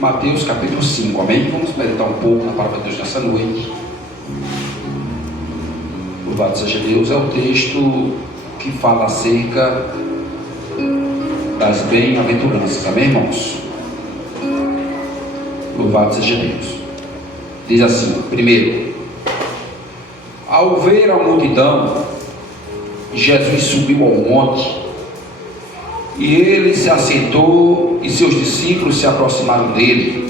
Mateus capítulo 5, amém? Vamos meditar um pouco na palavra de Deus nessa noite. Louvado seja Deus. É o texto que fala acerca das bem-aventuranças, amém, irmãos? Louvado seja Deus. Diz assim: primeiro, ao ver a multidão, Jesus subiu ao monte, e ele se assentou, e seus discípulos se aproximaram dele.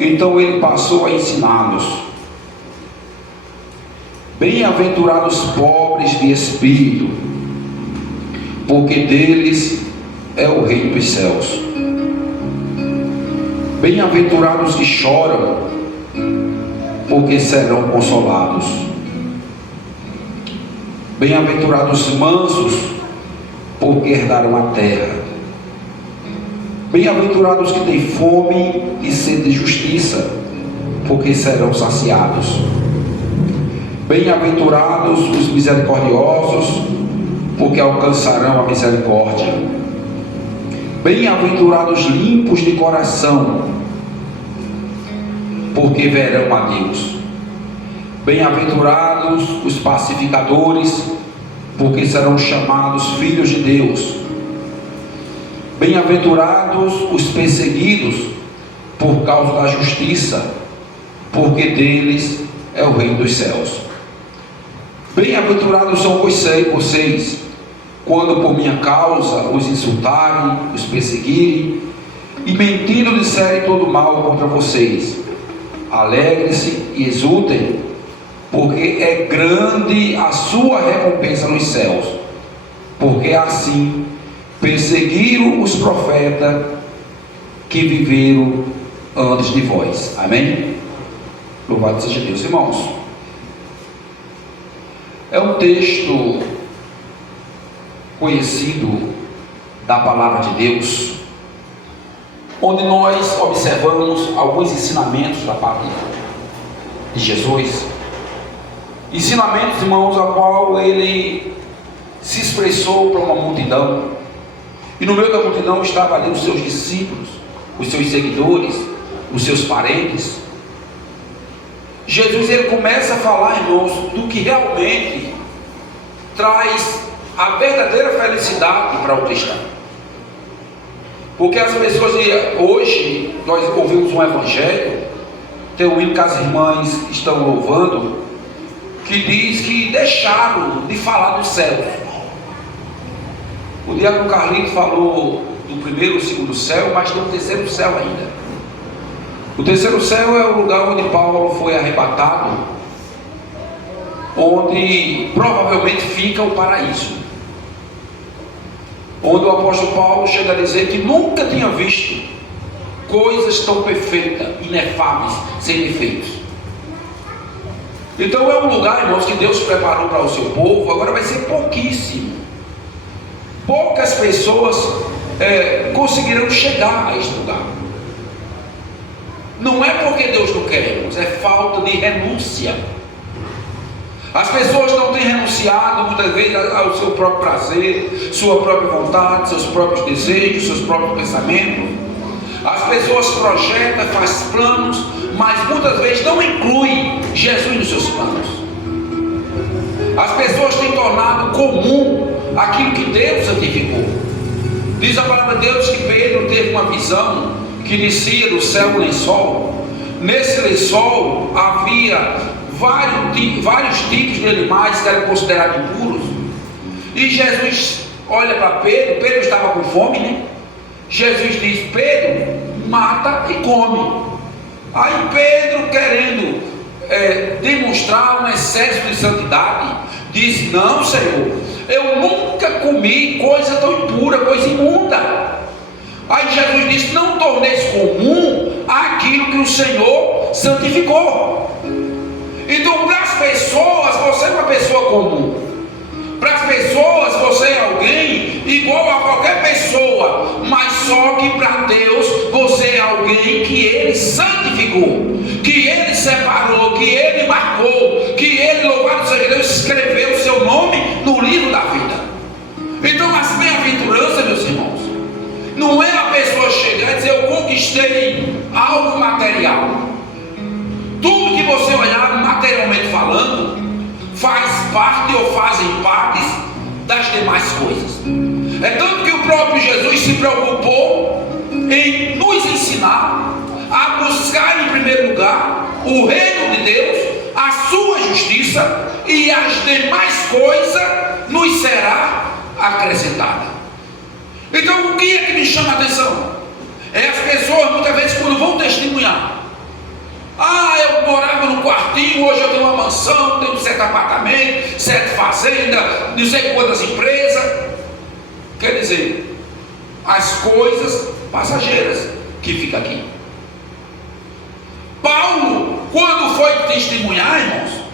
Então ele passou a ensiná-los: bem-aventurados os pobres de espírito, porque deles é o reino dos céus. Bem-aventurados os que choram, porque serão consolados. Bem-aventurados os mansos, porque herdarão a terra. Bem-aventurados os que têm fome e sede de justiça, porque serão saciados. Bem-aventurados os misericordiosos, porque alcançarão a misericórdia. Bem-aventurados limpos de coração, porque verão a Deus. Bem-aventurados os pacificadores, porque serão chamados filhos de Deus. Bem-aventurados os perseguidos por causa da justiça, porque deles é o reino dos céus. Bem-aventurados são vocês, quando por minha causa os insultarem, os perseguirem, e mentindo disserem todo mal contra vocês. Alegre-se e exultem, porque é grande a sua recompensa nos céus, porque assim perseguiram os profetas que viveram antes de vós. Amém? Louvado seja Deus. Irmãos, é um texto conhecido da palavra de Deus, onde nós observamos alguns ensinamentos da parte de Jesus. Ensinamentos, irmãos, a qual ele se expressou para uma multidão, e no meio da multidão estavam ali os seus discípulos, os seus seguidores, os seus parentes. Jesus, ele começa a falar, irmãos, do que realmente traz a verdadeira felicidade para o cristão. Porque as pessoas, hoje nós ouvimos um evangelho, tem um hino que as irmãs estão louvando, que diz que deixaram de falar do céu. O diácono Carlito falou do primeiro e segundo céu, mas tem um terceiro céu ainda. O terceiro céu é o lugar onde Paulo foi arrebatado, onde provavelmente fica o paraíso, onde o apóstolo Paulo chega a dizer que nunca tinha visto coisas tão perfeitas, inefáveis, sem defeitos. Então é um lugar, irmãos, que Deus preparou para o seu povo. Agora vai ser pouquíssimo. Poucas pessoas conseguirão chegar a este lugar. Não é porque Deus não quer, irmãos, é falta de renúncia. As pessoas não têm renunciado muitas vezes ao seu próprio prazer, sua própria vontade, seus próprios desejos, seus próprios pensamentos. As pessoas projetam, fazem planos, mas muitas vezes não incluem Jesus nos seus planos. As pessoas têm tornado comum aquilo que Deus santificou. Diz a palavra de Deus que Pedro teve uma visão que descia do céu um lençol. Nesse lençol havia vários tipos de animais que eram considerados impuros. E Jesus olha para Pedro. Pedro estava com fome, né? Jesus diz: Pedro, mata e come. Aí Pedro, querendo demonstrar um excesso de santidade, diz: não, Senhor, eu nunca comi coisa tão impura, coisa imunda. Aí Jesus disse: não torneis comum aquilo que o Senhor santificou. Então, para as pessoas, você é uma pessoa comum. Para as pessoas, você é alguém igual a qualquer pessoa, mas só que para Deus, você é alguém que Ele santificou, que Ele separou, que Ele marcou, que Ele, louvado seja Deus, escreveu o seu nome no livro da vida. Então, as bem-aventuranças, meus irmãos, não é a pessoa chegar e dizer: eu conquistei materialmente falando, faz parte ou fazem parte das demais coisas. É tanto que o próprio Jesus se preocupou em nos ensinar a buscar em primeiro lugar o reino de Deus, a sua justiça, e as demais coisas nos será acrescentada. Então, o que é que me chama a atenção? É as pessoas muitas vezes quando vão testemunhar: ah, eu morava num quartinho, hoje eu tenho uma mansão, tenho 7 apartamentos, 7 fazendas, não sei quantas empresas. Quer dizer, as coisas passageiras que ficam aqui. Paulo, quando foi testemunhar, irmãos,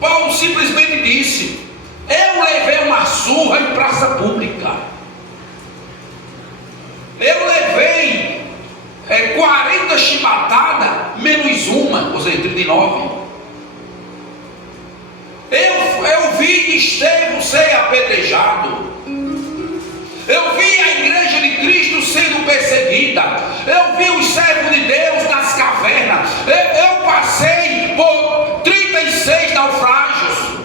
Paulo simplesmente disse: eu levei uma surra em praça pública, eu levei 40 chibatadas menos uma, ou seja, 39. Eu vi Estevão ser apedrejado, eu vi a igreja de Cristo sendo perseguida, eu vi os servos de Deus nas cavernas, eu passei por 36 naufrágios.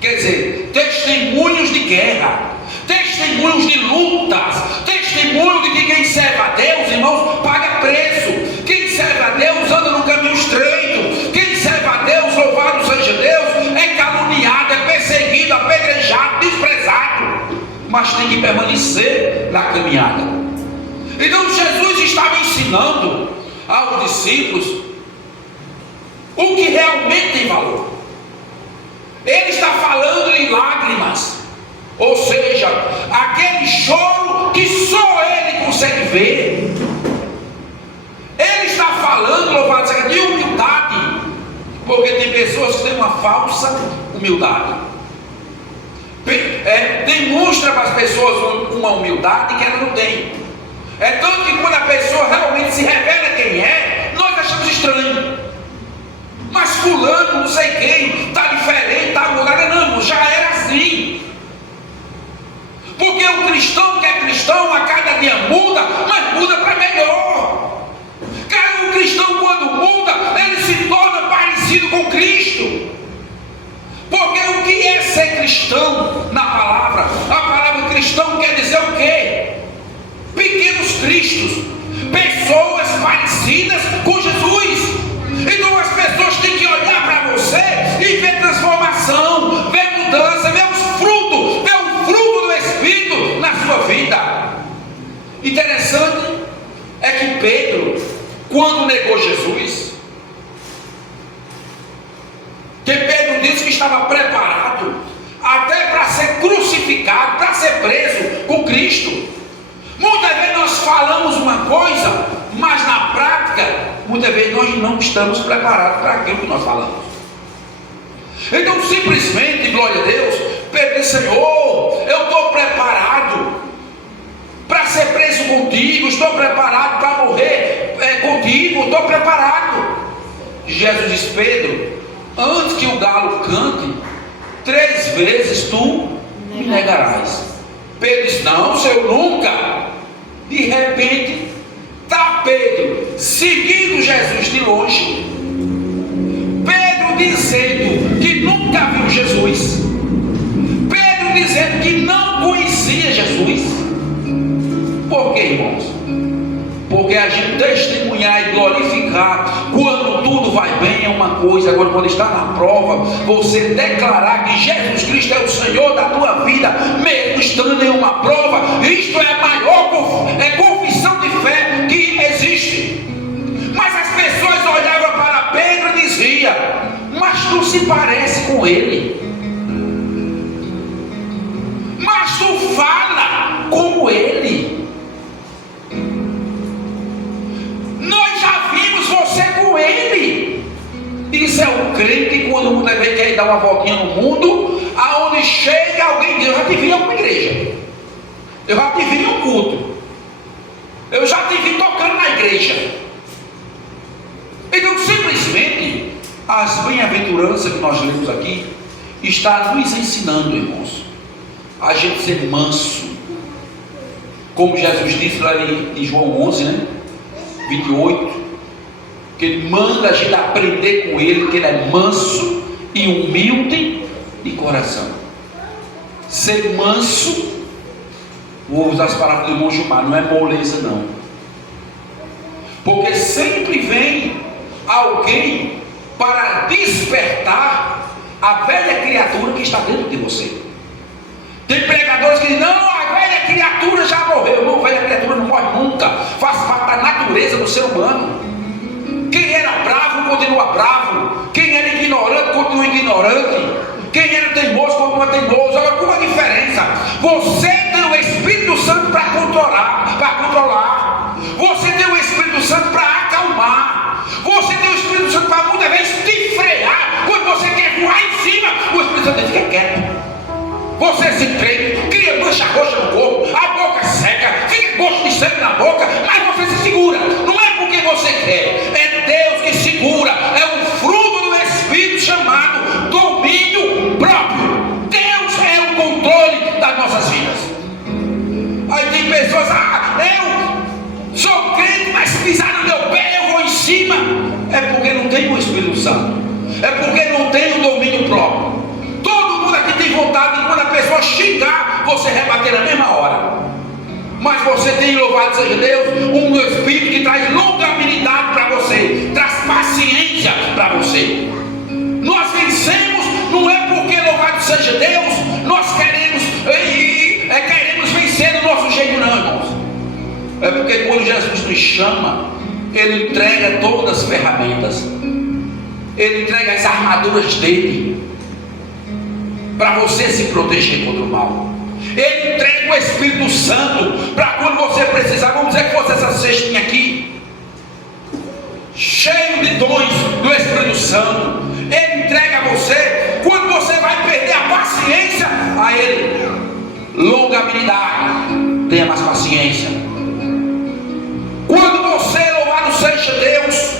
Quer dizer, testemunhos de guerra, testemunhos de lutas, testemunho de que quem serve a Deus, irmãos, paga preço. Quem serve a Deus anda no caminho estreito. Quem serve a Deus, louvado seja Deus, é caluniado, é perseguido, apedrejado, desprezado, mas tem que permanecer na caminhada. Então Jesus estava ensinando aos discípulos o que realmente tem valor. Ele está falando em lágrimas, ou seja, aquele choro que só Ele consegue ver. Ele está falando, louvado seja, de humildade, porque tem pessoas que têm uma falsa humildade. Demonstra para as pessoas uma humildade que ela não tem. É tanto que quando a pessoa realmente se revela quem é, nós achamos estranho. Mas fulano, não sei quem, está diferente, está mudado. Não, já era assim. Porque o cristão que é cristão a cada dia muda, mas muda para melhor. Cara, o cristão quando muda, ele se torna parecido com Cristo. Porque o que é ser cristão na palavra? A palavra cristão quer dizer o quê? Pequenos cristos, pessoas parecidas com Jesus. Então as pessoas têm que olhar para você e ver transformação, ver mudança, ver os frutos, ver o fruto do Espírito na sua vida. Interessante é que Pedro, quando negou Jesus, que Pedro disse que estava preparado até para ser crucificado, para ser preso com Cristo. Muitas vezes nós falamos uma coisa, mas na prática, muitas vezes nós não estamos preparados para aquilo que nós falamos. Então simplesmente, glória a Deus, Pedro disse: Senhor, eu estou preparado para ser preso contigo, estou preparado para morrer contigo, estou preparado. Jesus disse: Pedro, antes que o galo cante, 3 vezes tu me negarás. Pedro disse: não, Senhor, nunca. De repente, está Pedro seguindo Jesus de longe. Pedro dizendo que nunca viu Jesus. Pedro dizendo que não conhecia Jesus. Por quê, irmãos? Porque a gente testemunhar e glorificar quando tudo vai bem é uma coisa. Agora, quando está na prova, você declarar que Jesus Cristo é o Senhor da tua vida, mesmo estando em uma prova, isto é a maior confissão de fé que existe. Mas as pessoas olhavam para Pedro e diziam: mas tu se parece com ele, mas tu fala como ele. Nós já vimos você com ele. Isso é um crente quando muitas vezes quer dar uma voltinha no mundo, aonde chega alguém diz: eu já te vi em alguma igreja, eu já te vi em um culto, eu já te vi tocando na igreja. Então simplesmente as bem-aventuranças que nós lemos aqui está nos ensinando, irmãos, a gente ser manso, como Jesus disse lá em João 11, né? 28, que Ele manda a gente aprender com Ele, que Ele é manso e humilde de coração. Ser manso, vou usar as palavras do irmão Gilmar, não é moleza não, porque sempre vem alguém para despertar a velha criatura que está dentro de você. Tem pregadores que dizem, não, a velha criatura já morreu. Não, a velha criatura não morre nunca, faz parte da natureza do ser humano. Quem era bravo continua bravo, quem era ignorante continua ignorante, quem era teimoso continua teimoso. Agora, qual a diferença? Você tem o Espírito Santo para controlar, você tem o Espírito Santo para acalmar, você tem o Espírito Santo para muitas vezes te frear. Quando você quer voar em cima, o Espírito Santo fica quieto. Você se treme, cria mancha roxa no corpo, a boca seca, fica gosto de sangue na boca, mas você se segura. Não é porque você quer, é Deus que segura. É o fruto do Espírito chamado domínio próprio. Deus é o controle das nossas vidas. Aí tem pessoas, eu sou crente, mas se pisar no meu pé eu vou em cima. É porque não tem o Espírito Santo, é porque não tem o domínio próprio. Todo mundo aqui tem vontade de, quando a pessoa xingar, você rebater na mesma hora. Mas você tem, louvado seja Deus, um Espírito que traz longanimidade para você, traz paciência para você. Nós vencemos, não é porque, louvado seja Deus, nós queremos vencer do nosso jeito, não, irmãos. É porque quando Jesus nos chama, Ele entrega todas as ferramentas, Ele entrega as armaduras dele, para você se proteger contra o mal. Ele entrega o Espírito Santo para quando você precisar. Vamos dizer que fosse essa cestinha aqui, cheio de dons do Espírito Santo. Ele entrega a você quando você vai perder a paciência. A Ele, longanimidade, tenha mais paciência. Quando você, louvado seja Deus,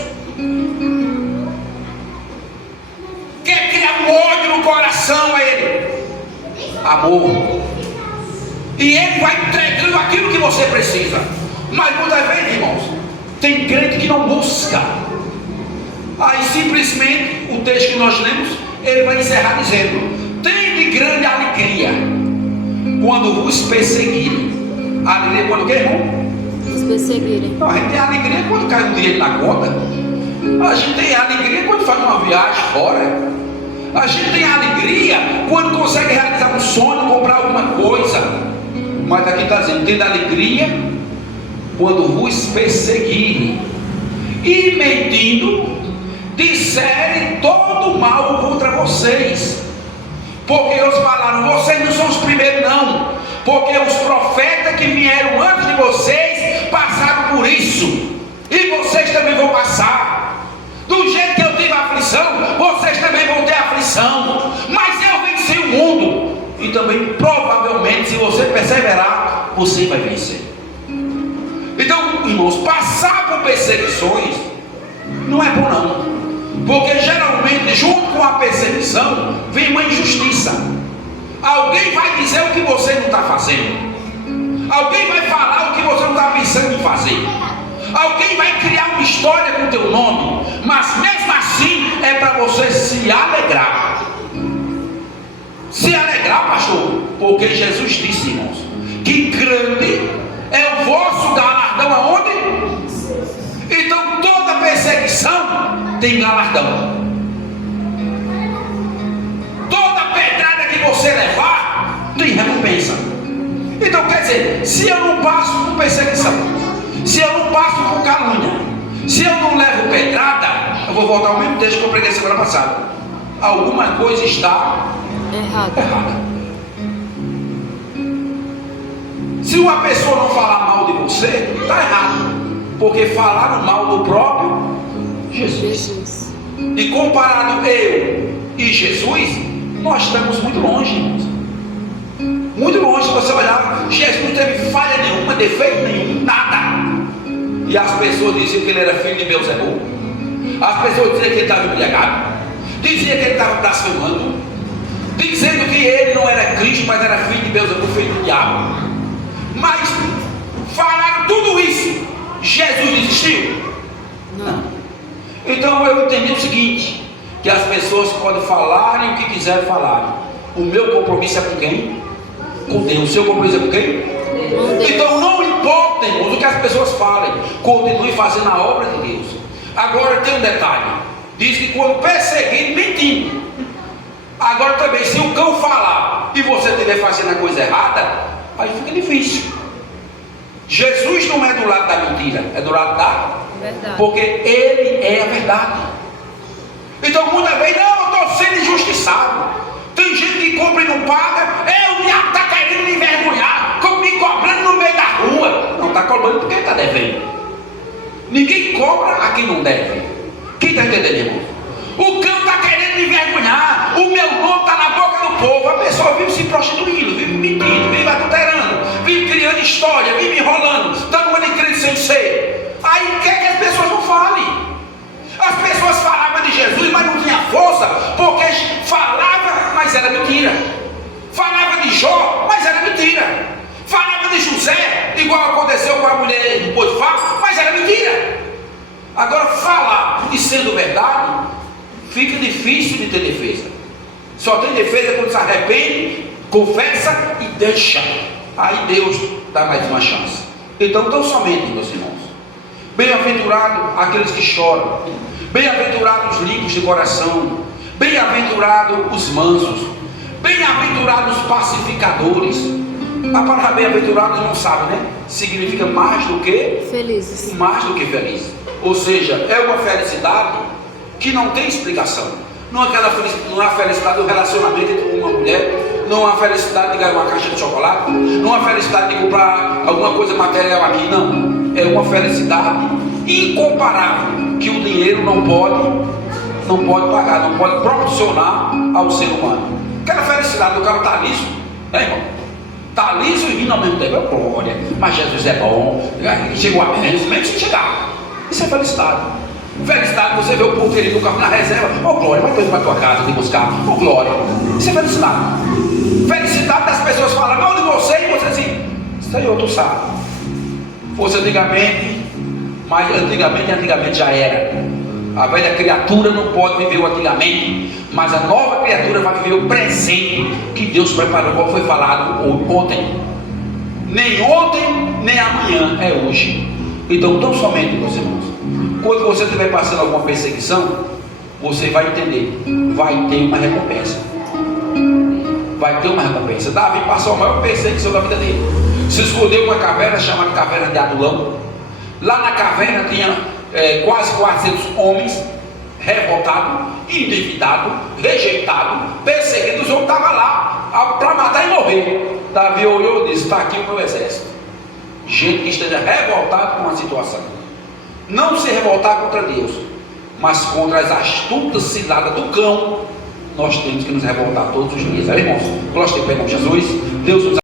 quer criar um ódio no coração, a Ele, amor, e Ele vai entregando aquilo que você precisa. Mas muitas vezes, irmãos, tem crente que não busca. Aí simplesmente o texto que nós lemos, ele vai encerrar dizendo: tem de grande alegria quando vos perseguirem. Alegria quando o que, irmão? Vos perseguirem. Não, a gente tem alegria quando cai um dinheiro na conta. A gente tem alegria quando faz uma viagem fora. A gente tem alegria quando consegue realizar um sonho, comprar alguma coisa. Mas aqui está dizendo: tem alegria quando vos perseguirem e mentindo disserem todo mal contra vocês. Porque eles falaram: vocês não são os primeiros não, porque os profetas que vieram antes de vocês passaram por isso, e vocês também vão passar. Do jeito que eu tive aflição, vocês também vão ter aflição. Mas eu venci o mundo, e também provavelmente, se você perseverar, você vai vencer. Então, irmãos, passar por perseguições não é bom não, porque geralmente junto com a perseguição vem uma injustiça. Alguém vai dizer o que você não está fazendo, alguém vai falar o que você não está pensando em fazer, alguém vai criar uma história com o teu nome, mas mesmo assim é para você se alegrar. Se alegrar, pastor, porque Jesus disse, irmãos, que grande é o vosso galardão aonde? Então toda perseguição tem galardão. Toda pedrada que você levar tem recompensa. Então quer dizer, se eu não passo por perseguição, se eu não passo por calúnia, se eu não levo pedrada, eu vou voltar ao mesmo texto que eu preguei semana passada. Alguma coisa está errada. Se uma pessoa não falar mal de você, está errado, porque falaram mal do próprio Jesus. E comparado eu e Jesus, nós estamos muito longe, irmãos. Muito longe. Se você olhar, Jesus não teve falha nenhuma, defeito nenhum, nada. E as pessoas diziam que ele era filho de Beelzebul. As pessoas diziam que ele estava embriagado, diziam que ele estava blasfemando, dizendo que ele não era Cristo, mas era filho de Beelzebul, filho do diabo. Mas falaram tudo isso. Jesus desistiu? Não. Então eu entendi o seguinte, que as pessoas podem falarem o que quiserem falar. O meu compromisso é com quem? Com Deus. O seu compromisso é com quem? Então não importa, irmãos, o que as pessoas falem, continue fazendo a obra de Deus. Agora tem um detalhe, diz que quando perseguir, mentindo. Agora também, se o cão falar e você estiver fazendo a coisa errada, aí fica difícil. Jesus não é do lado da mentira, é do lado da verdade, porque Ele é a verdade. Então muitas vezes, não, eu estou sendo injustiçado. Tem gente que compra e não paga. O diabo está querendo me envergonhar, me cobrando no meio da rua. Não está cobrando porque está devendo. Ninguém cobra a quem não deve. Quem está entendendo, irmão? O cão está querendo me envergonhar. O meu nome está na boca do povo. A pessoa vive se prostituindo, vive mentindo, vive adulterando, vive criando história, vive enrolando, dando uma de crente sem ser. Aí quer que as pessoas não falem. As pessoas falavam de Jesus, mas não tinha força, porque falava, mas era mentira. Falava de Jó, mas era mentira. Falava de José, igual aconteceu com a mulher de Potifar, mas era mentira. Agora falar e sendo verdade, fica difícil de ter defesa. Só tem defesa quando se arrepende, confessa e deixa. Aí Deus dá mais uma chance. Então tão somente, meus irmãos, bem-aventurados aqueles que choram, bem-aventurados os limpos de coração, bem-aventurados os mansos, bem-aventurados os pacificadores. A palavra bem-aventurados não sabe, né? Significa mais do que felizes. Mais do que felizes. Ou seja, é uma felicidade que não tem explicação. Não é a felicidade do relacionamento entre uma mulher, não é a felicidade de ganhar uma caixa de chocolate, não é a felicidade de comprar alguma coisa material aqui, não. É uma felicidade incomparável que o dinheiro não pode pagar, não pode proporcionar ao ser humano. Aquela felicidade do cara está liso, né, irmão? Está liso e rindo ao mesmo tempo. Glória, mas Jesus é bom, chegou a menos sem chegar. Isso é felicidade. Felicidade, você vê o povo querido do carro na reserva. Glória, vai ter para tua casa, te buscar. Glória, isso é felicidade. Felicidade das pessoas falam mal de você e você assim, Senhor, tu sabe. Fosse antigamente, mas antigamente já era. A velha criatura não pode viver o antigamente, mas a nova criatura vai viver o presente que Deus preparou, como foi falado ontem. Nem ontem, nem amanhã, é hoje. Então, tão somente, meus irmãos, quando você estiver passando alguma perseguição, você vai entender, vai ter uma recompensa. Vai ter uma recompensa. Davi passou a maior perseguição da vida dele. Se escondeu uma caverna chamada Caverna de Adulão. Lá na caverna tinha quase 400 homens revoltados, endividados, rejeitados, perseguidos. O senhor estava lá para matar e morrer. Davi olhou e disse: está aqui o meu exército. Gente que esteja revoltado com a situação. Não se revoltar contra Deus, mas contra as astutas ciladas do cão. Nós temos que nos revoltar todos os dias. Irmãos, glória ao Senhor Jesus. Deus nos